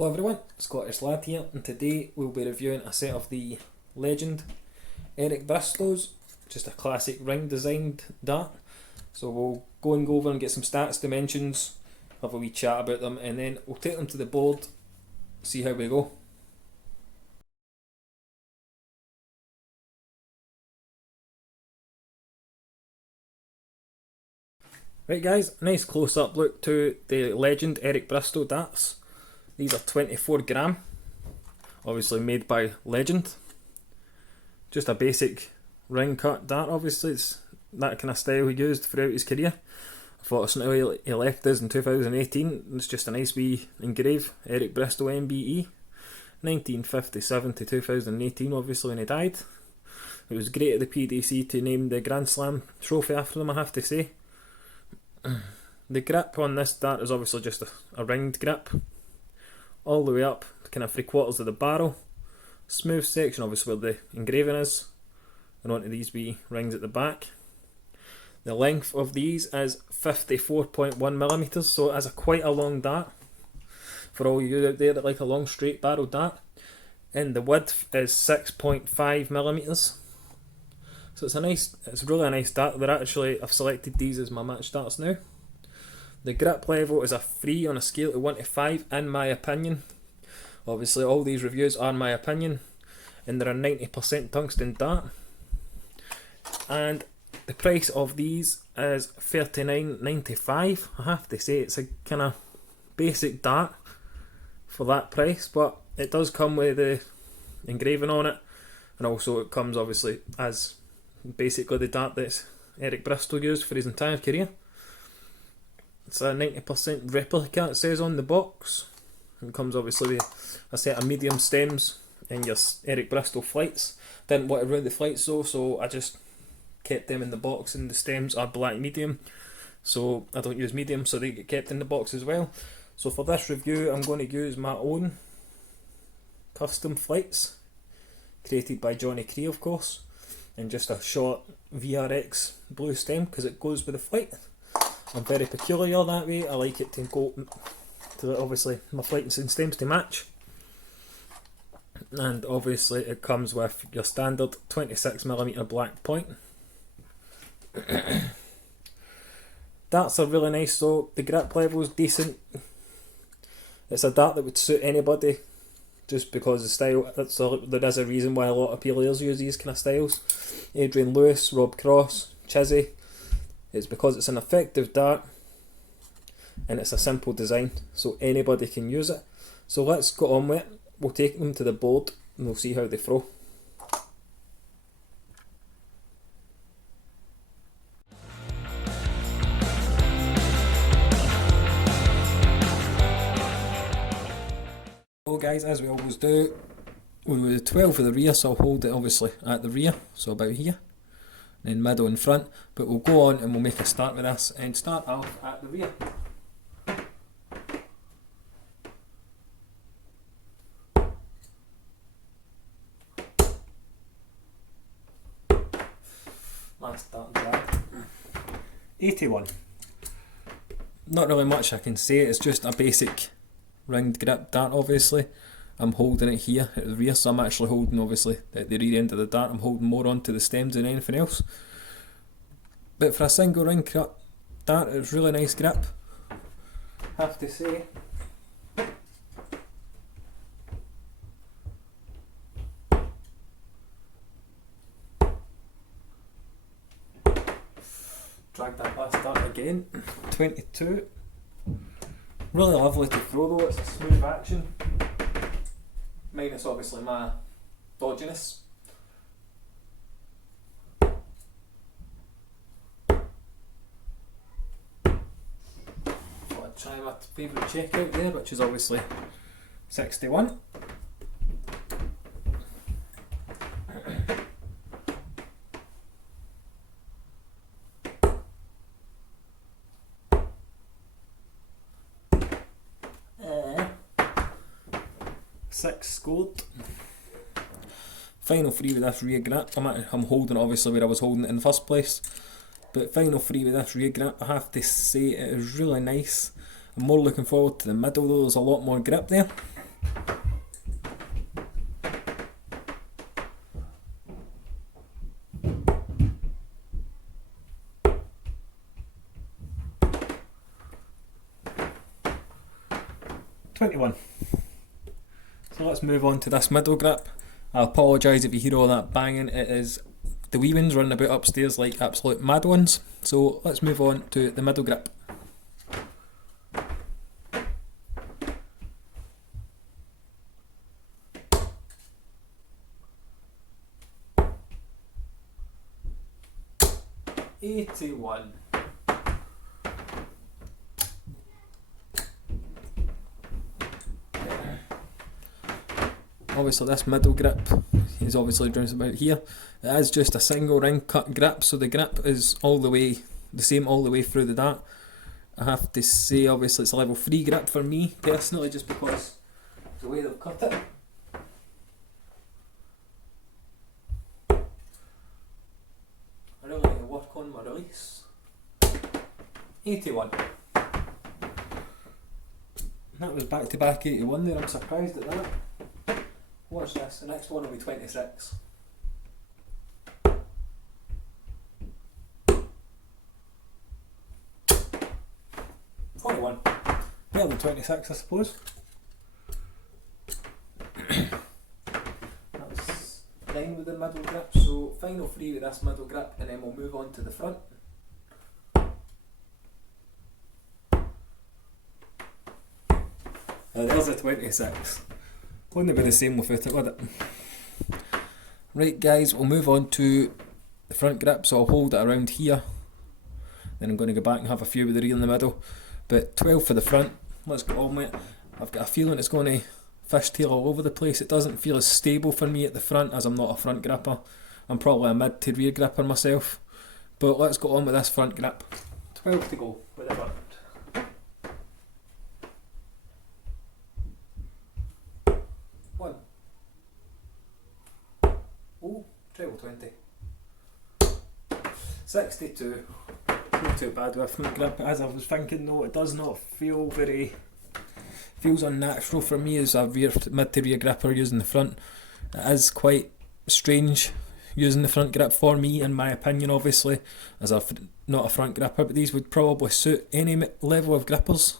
Hello everyone, Scottish Lad here, and today we'll be reviewing a set of the legend Eric Bristow's, just a classic ring designed dart. So we'll go over and get some stats, dimensions, have a wee chat about them, and then we'll take them to the board, see how we go. Right guys, nice close up look to the legend Eric Bristow darts. These are 24 gram, obviously made by Legend. Just a basic ring cut dart, obviously it's that kind of style he used throughout his career. Unfortunately he left us in 2018, it's just a nice wee engrave, Eric Bristow MBE, 1957 to 2018 obviously when he died. It was great of the PDC to name the Grand Slam trophy after him, I have to say. The grip on this dart is obviously just a ringed grip, all the way up, kind of 3/4 of the barrel, smooth section obviously where the engraving is, and onto these wee rings at the back. The length of these is 54.1mm, so it is quite a long dart for all you out there that like a long straight barrel dart, and the width is 6.5mm. So it's really a nice dart. I've selected these as my match darts now. The grip level is a 3 on a scale of 1 to 5 in my opinion. Obviously all these reviews are my opinion, and they're a 90% tungsten dart. And the price of these is $39.95. I have to say it's a kind of basic dart for that price, but it does come with the engraving on it, and also it comes obviously as basically the dart that Eric Bristow used for his entire career. It's a 90% replica, it says on the box. It comes obviously with a set of medium stems and your Eric Bristow flights. Didn't want to ruin the flights though, so I just kept them in the box, and the stems are black medium, so I don't use medium, so they get kept in the box as well. So for this review I'm going to use my own custom flights, created by Johnny Cree of course, and just a short VRX blue stem because it goes with the flight. I'm very peculiar that way. I like it to go to obviously my flights and stems to match. And obviously it comes with your standard 26mm black point. Darts are really nice though. The grip level is decent. It's a dart that would suit anybody, just because the style. There is a reason why a lot of players use these kind of styles. Adrian Lewis, Rob Cross, Chizzy. It's because it's an effective dart and it's a simple design, so anybody can use it. So let's go on with it. We'll take them to the board and we'll see how they throw. Well guys, as we always do, we do the 12 of the rear, so I'll hold it obviously at the rear, so about here. Then middle and front, but we'll go on and we'll make a start with this and start off at the rear. Last start back. 81. Not really much I can say, it's just a basic ringed grip dart obviously. I'm holding it here at the rear, so I'm actually holding obviously at the rear end of the dart. I'm holding more onto the stems than anything else. But for a single ring cut dart, it's really nice grip, have to say. Drag that last dart again. 22. Really lovely to throw though, it's a smooth action. Minus obviously my dodginess. I'll try my favourite checkout there, which is obviously 61. Six scored. Final three with this rear grip. I'm holding it obviously where I was holding it in the first place, but final three with this rear grip, I have to say it is really nice. I'm more looking forward to the middle though, there's a lot more grip there. 21. So let's move on to this middle grip. I apologise if you hear all that banging. It is the wee ones running about upstairs like absolute mad ones. So let's move on to the middle grip. $81. Obviously this middle grip is obviously just about here. It is just a single ring cut grip, so the grip is all the way the same all the way through the dart. I have to say obviously it's a level 3 grip for me personally, just because the way they've cut it. I really need to work on my release. 81. That was back to back 81 there, I'm surprised at that. Watch this, the next one will be 26. $41. Better than 26, I suppose. That was 9 with the middle grip, so final 3 with this middle grip, and then we'll move on to the front. There's a 26. Wouldn't it be the same without it, would it? Right guys, we'll move on to the front grip, so I'll hold it around here. Then I'm going to go back and have a few with the reel in the middle. But 12 for the front, let's go on with it. I've got a feeling it's going to fishtail all over the place. It doesn't feel as stable for me at the front, as I'm not a front gripper. I'm probably a mid to rear gripper myself. But let's go on with this front grip. 12 to go with the front. Oh, treble 20. 62. Not too bad with a front grip. As I was thinking though, it does not feel very... feels unnatural for me as a mid to rear gripper using the front. It is quite strange using the front grip for me, in my opinion, obviously, as I'm not a front gripper, but these would probably suit any level of grippers.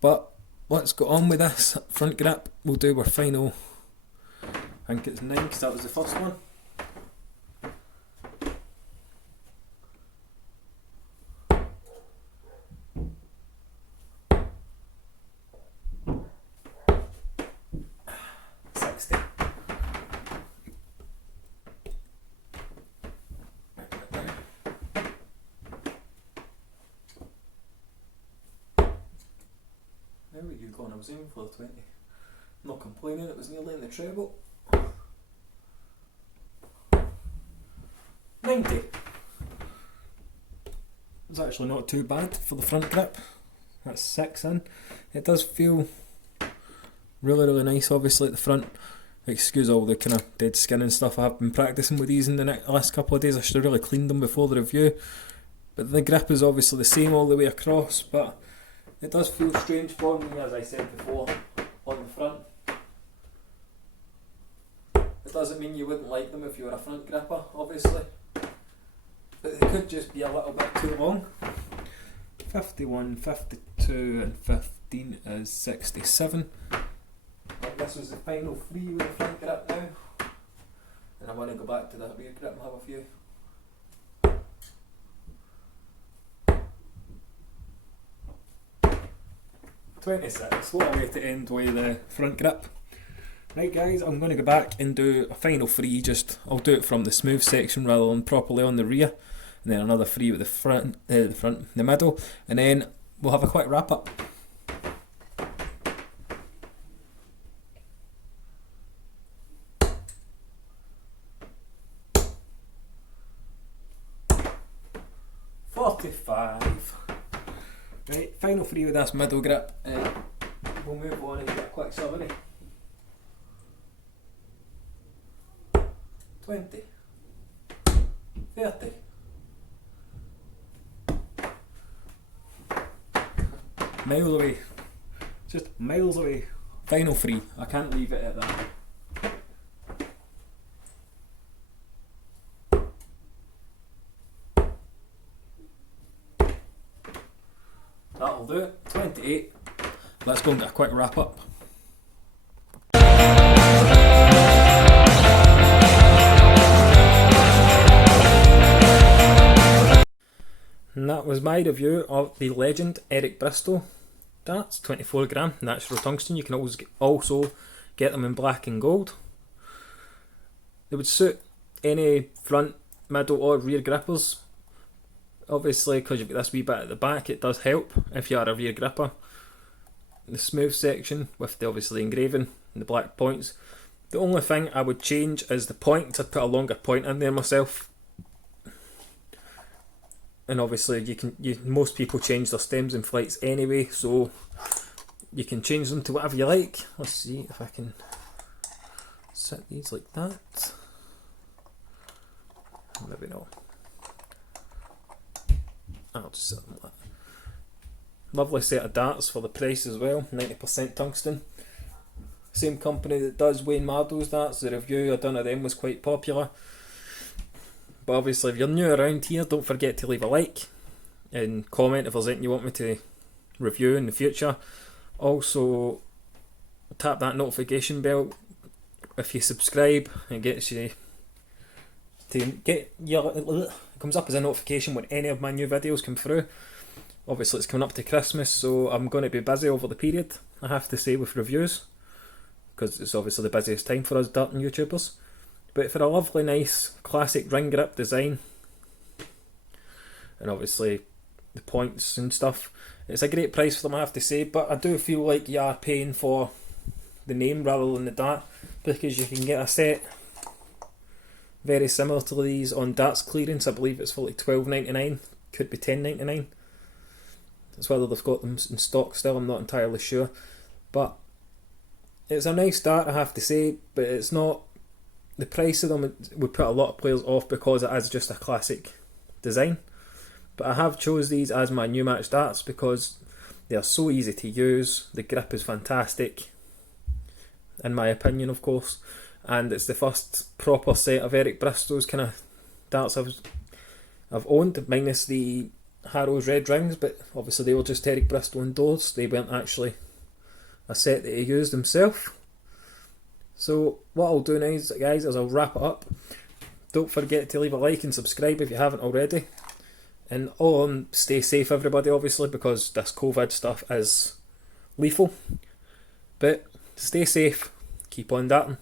But let's go on with this front grip. We'll do our final... I think it's 9 because that was the first one. How were you going? I was aiming for the 20. I'm not complaining, it was nearly in the treble. 90. It's actually not too bad for the front grip. That's 6 in. It does feel really nice obviously at the front. Excuse all the kind of dead skin and stuff. I have been practicing with these in the last couple of days. I should have really cleaned them before the review. But the grip is obviously the same all the way across, but it does feel strange for me, as I said before, on the front. It doesn't mean you wouldn't like them if you were a front gripper, obviously. But they could just be a little bit too long. 51, 52 and 15 is 67. And this was the final 3 with the front grip now. And I want to go back to that rear grip and have a few. $26. What a way to end with the front grip. Right guys, I'm going to go back and do a final 3, I'll do it from the smooth section rather than properly on the rear, and then another 3 with the middle, and then we'll have a quick wrap up. $45. Right, final 3 with this middle grip, and we'll move on and get a quick summary. 20, 30, miles away, just miles away. Final 3, I can't leave it at that. That'll do it. 28. let's go and get a quick wrap up. And that was my review of the Legend Eric Bristow darts, 24g natural tungsten. You can also get them in black and gold. They would suit any front, middle or rear grippers. Obviously, because you've got this wee bit at the back, it does help if you are a rear gripper. The smooth section with the obviously engraving and the black points. The only thing I would change is the point. I'd put a longer point in there myself. And obviously most people change their stems and flights anyway, so you can change them to whatever you like. Let's see if I can set these like that. Maybe not. I'll just set them like that. Lovely set of darts for the price as well, 90% tungsten. Same company that does Wayne Mardle's darts. The review I done of them was quite popular. But obviously if you're new around here, don't forget to leave a like and comment if there's anything you want me to review in the future. Also tap that notification bell if you subscribe. It gets you to get your, it comes up as a notification when any of my new videos come through. Obviously it's coming up to Christmas, so I'm going to be busy over the period, I have to say, with reviews, because it's obviously the busiest time for us darting YouTubers. But for a lovely nice classic ring grip design, and obviously the points and stuff, it's a great price for them, I have to say. But I do feel like you are paying for the name rather than the dart, because you can get a set very similar to these on darts clearance. I believe it's for like $12.99, could be $10.99. It's whether they've got them in stock still, I'm not entirely sure. But it's a nice dart, I have to say, but it's not, the price of them would put a lot of players off because it is just a classic design. But I have chose these as my new match darts because they are so easy to use, the grip is fantastic, in my opinion of course, and it's the first proper set of Eric Bristow's kind of darts I've owned, minus the Harrow's red rings, but obviously they were just Eric Bristow indoors, they weren't actually a set that he used himself. So what I'll do now, guys, is I'll wrap it up. Don't forget to leave a like and subscribe if you haven't already. And stay safe everybody, obviously, because this COVID stuff is lethal. But stay safe, keep on darting.